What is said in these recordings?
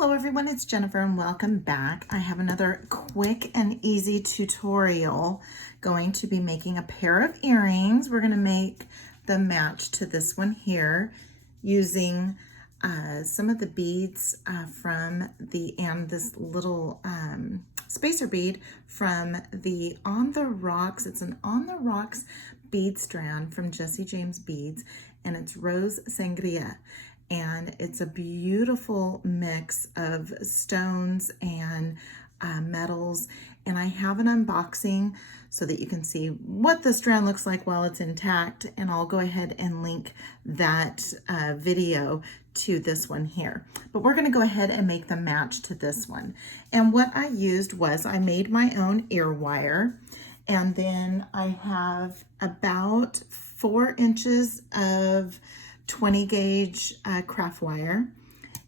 Hello everyone, it's Jennifer and welcome back. I have another quick and easy tutorial going to be making a pair of earrings. We're going to make the match to this one here using some of the beads and this little spacer bead from the On the Rocks. It's an On the Rocks bead strand from Jesse James Beads, and it's Rose Sangria. And it's a beautiful mix of stones and metals. And I have an unboxing so that you can see what the strand looks like while it's intact. And I'll go ahead and link that video to this one here. But we're gonna go ahead and make the match to this one. And what I used was I made my own ear wire. And then I have about 4 inches of 20 gauge craft wire,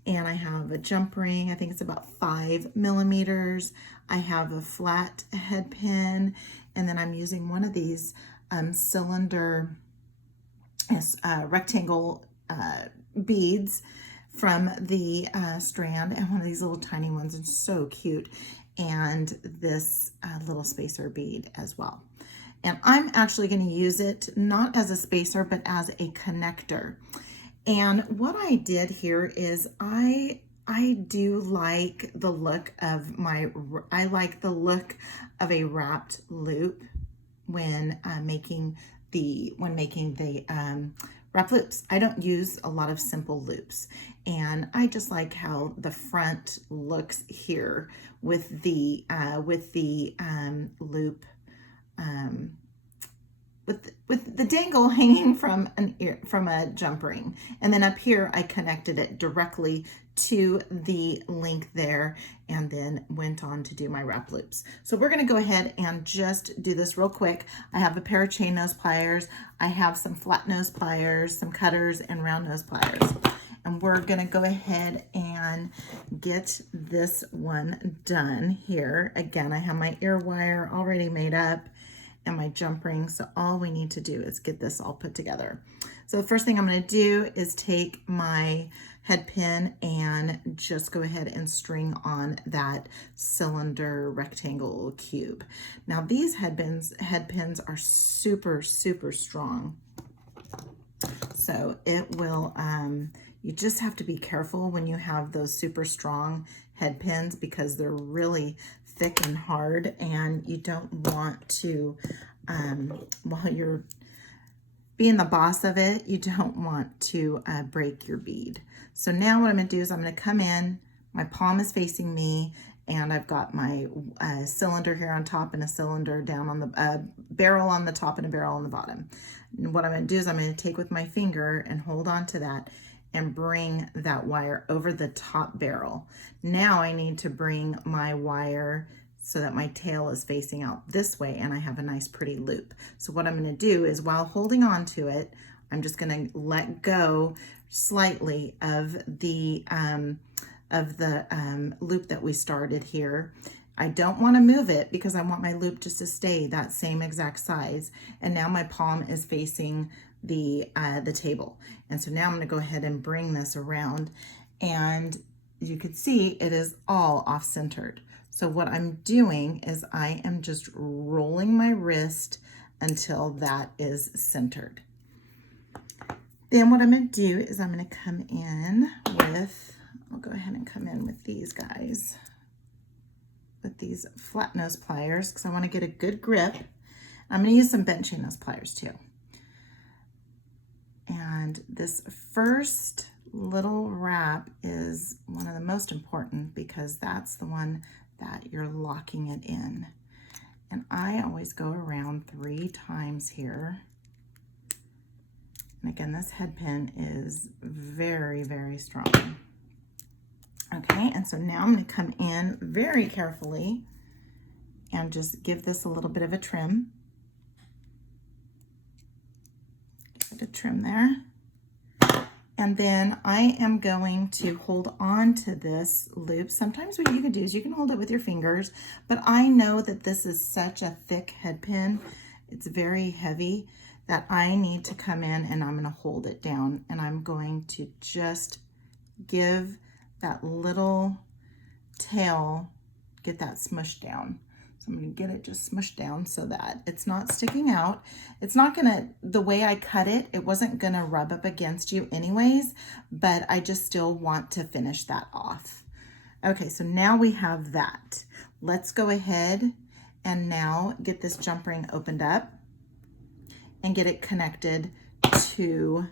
and I have a jump ring. I think it's about 5 millimeters. I have a flat head pin, and then I'm using one of these cylinder rectangle beads from the strand, and one of these little tiny ones. It's so cute, and this little spacer bead as well. And I'm actually going to use it not as a spacer, but as a connector. And what I did here is I do like the look of a wrapped loop when making the wrap loops. I don't use a lot of simple loops, and I just like how the front looks here with the loop. With the dangle hanging from a jump ring, and then up here I connected it directly to the link there, and then went on to do my wrap loops. So we're going to go ahead and just do this real quick. I have a pair of chain nose pliers, I have some flat nose pliers, some cutters, and round nose pliers. And we're going to go ahead and get this one done here. Again, I have my ear wire already made up and my jump ring. So all we need to do is get this all put together. So the first thing I'm going to do is take my head pin and just go ahead and string on that cylinder rectangle cube. Now these head pins are super, super strong. So it will, you just have to be careful when you have those super strong head pins because they're really thick and hard, and you don't want to, while you're being the boss of it, you don't want to break your bead. So now what I'm going to do is I'm going to come in, my palm is facing me, and I've got my cylinder here on top and a cylinder down on the barrel on the top and a barrel on the bottom. And what I'm going to do is I'm going to take with my finger and hold on to that and bring that wire over the top barrel. Now I need to bring my wire so that my tail is facing out this way, and I have a nice pretty loop. So what I'm going to do is, while holding on to it, I'm just going to let go slightly of the loop that we started here. I don't want to move it because I want my loop just to stay that same exact size. And now my palm is facing the table. And so now I'm going to go ahead and bring this around, and you can see it is all off-centered. So what I'm doing is I am just rolling my wrist until that is centered. Then what I'm going to do is I'm going to come in with, I'll go ahead and come in with these guys, with these flat nose pliers, because I want to get a good grip. I'm going to use some bent chain nose pliers too. And this first little wrap is one of the most important because that's the one that you're locking it in. And I always go around 3 times here. And again, this head pin is very, very strong. Okay, and so now I'm going to come in very carefully and just give this a little bit of a trim. Give it a trim there. And then I am going to hold on to this loop. Sometimes what you can do is you can hold it with your fingers, but I know that this is such a thick head pin, it's very heavy, that I need to come in and I'm going to hold it down, and I'm going to just give that little tail, get that smushed down. So I'm going to get it just smushed down so that it's not sticking out. It's not going to, the way I cut it, it wasn't going to rub up against you anyways, but I just still want to finish that off. Okay, so now we have that. Let's go ahead and now get this jump ring opened up and get it connected to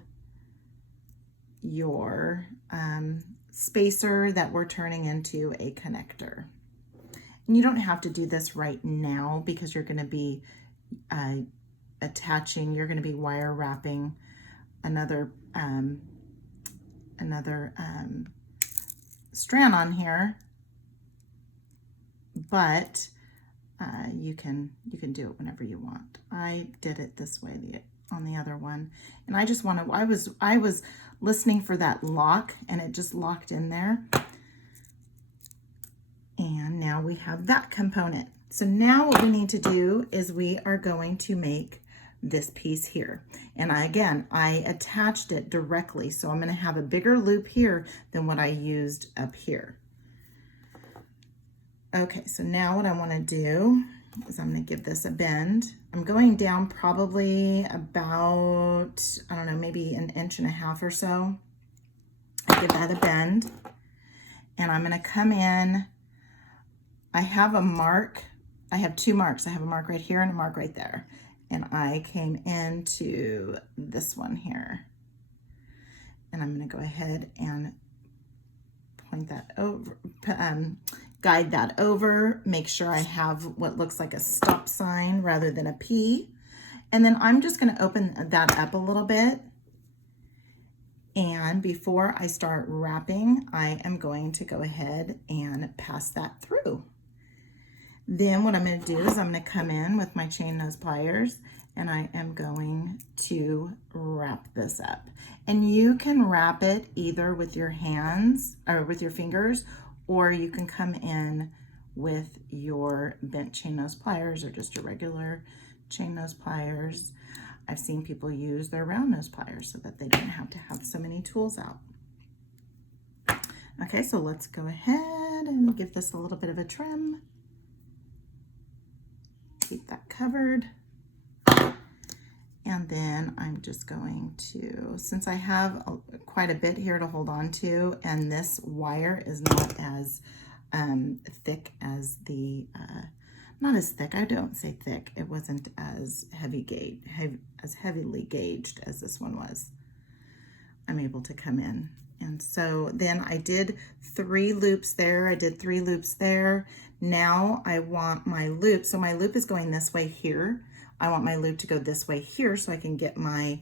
your spacer that we're turning into a connector. And you don't have to do this right now because you're going to be attaching, you're going to be wire wrapping another strand on here, but you can do it whenever you want. I did it this way on the other one, and I just want to, I was listening for that lock, and it just locked in there. And now we have that component. So now what we need to do is we are going to make this piece here. And I attached it directly. So I'm going to have a bigger loop here than what I used up here. Okay, so now what I want to do is I'm going to give this a bend. I'm going down probably about, I don't know, maybe 1.5 inches or so. Give that a bend. And I'm going to come in. I have a mark. I have 2 marks. I have a mark right here and a mark right there. And I came into this one here. And I'm going to go ahead and point that over, guide that over, make sure I have what looks like a stop sign rather than a P. And then I'm just going to open that up a little bit. And before I start wrapping, I am going to go ahead and pass that through. Then what I'm going to do is I'm going to come in with my chain nose pliers and I am going to wrap this up. And you can wrap it either with your hands or with your fingers, or you can come in with your bent chain nose pliers or just your regular chain nose pliers. I've seen people use their round nose pliers so that they don't have to have so many tools out. Okay, so let's go ahead and give this a little bit of a trim. Keep that covered. And then I'm just going to, since I have quite a bit here to hold on to, and this wire is not as thick as the, not as thick, I don't say thick, it wasn't as heavily gauged as this one was. I'm able to come in. And so then I did 3 loops there, I did 3 loops there. Now I want my loop, so my loop is going this way here. I want my loop to go this way here so I can get my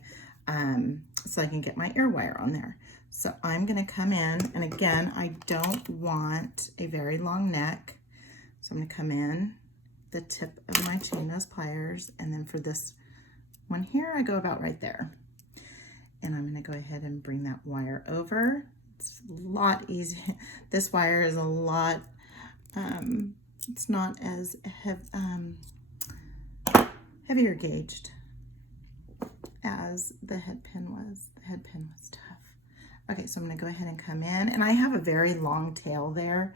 ear wire on there. So I'm gonna come in, and again, I don't want a very long neck. So I'm gonna come in the tip of my chain nose pliers, and then for this one here, I go about right there. And I'm gonna go ahead and bring that wire over. It's a lot easier. This wire is a lot, it's not as heavier gauged as the head pin was. The head pin was tough. Okay, so I'm gonna go ahead and come in, and I have a very long tail there.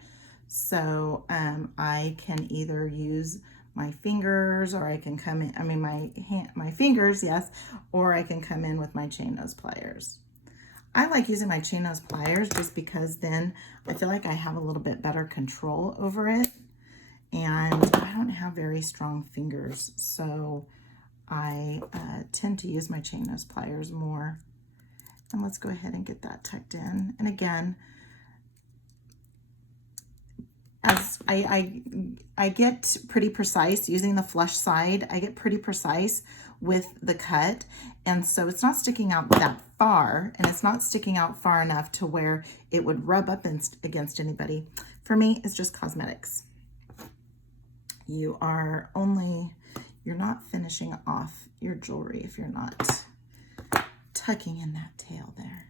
So I can either use my fingers, or I can come in, my fingers, yes, or I can come in with my chain nose pliers. I like using my chain nose pliers just because then I feel like I have a little bit better control over it. And I don't have very strong fingers, so I tend to use my chain nose pliers more. And let's go ahead and get that tucked in. And again, as I get pretty precise using the flush side, I get pretty precise with the cut. And so it's not sticking out that far, and it's not sticking out far enough to where it would rub up against anybody. For me, it's just cosmetics. You're not finishing off your jewelry if you're not tucking in that tail there.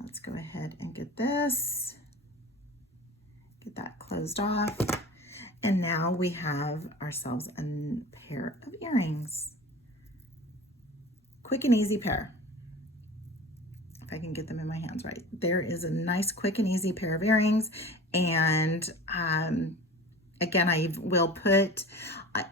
Let's go ahead and get this. Get that closed off. And now we have ourselves a pair of earrings. Quick and easy pair. if I can get them in my hands right. There is a nice, quick and easy pair of earrings. And again, I will put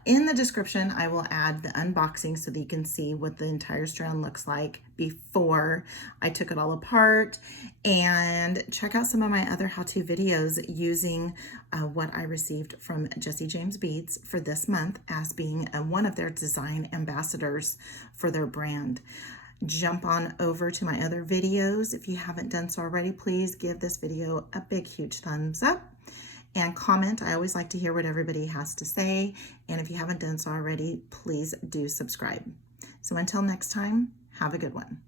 in the description, I will add the unboxing so that you can see what the entire strand looks like before I took it all apart, and check out some of my other how-to videos using what I received from Jesse James Beads for this month as being one of their design ambassadors for their brand. Jump on over to my other videos. If you haven't done so already, please give this video a big, huge thumbs up. And comment. I always like to hear what everybody has to say. And if you haven't done so already, please do subscribe. So until next time, have a good one.